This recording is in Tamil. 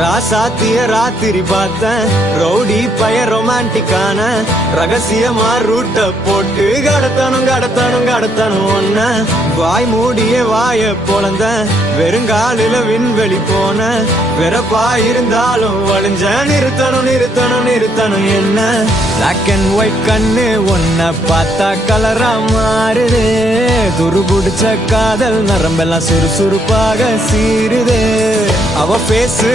ராசாத்திய ராத்திரி பார்த்தேன் ரவுடி பய ரொமான்டிக்கான ரகசியமா ரூட்ட போட்டு கடத்தணும் ஒன்ன வாய் மூடிய வாய பொழந்த வெறுங்காலில விண்வெளி போன வெறப்பா இருந்தாலும் வழிஞ்ச நிறுத்தணும் என்ன பிளாக் அண்ட் ஒயிட் கண்ணு ஒன்ன பார்த்தா கலரா மாறுது துரு புடிச்ச காதல் நரம்பெல்லாம் சுறுசுறுப்பாக சீருது அவ பேசு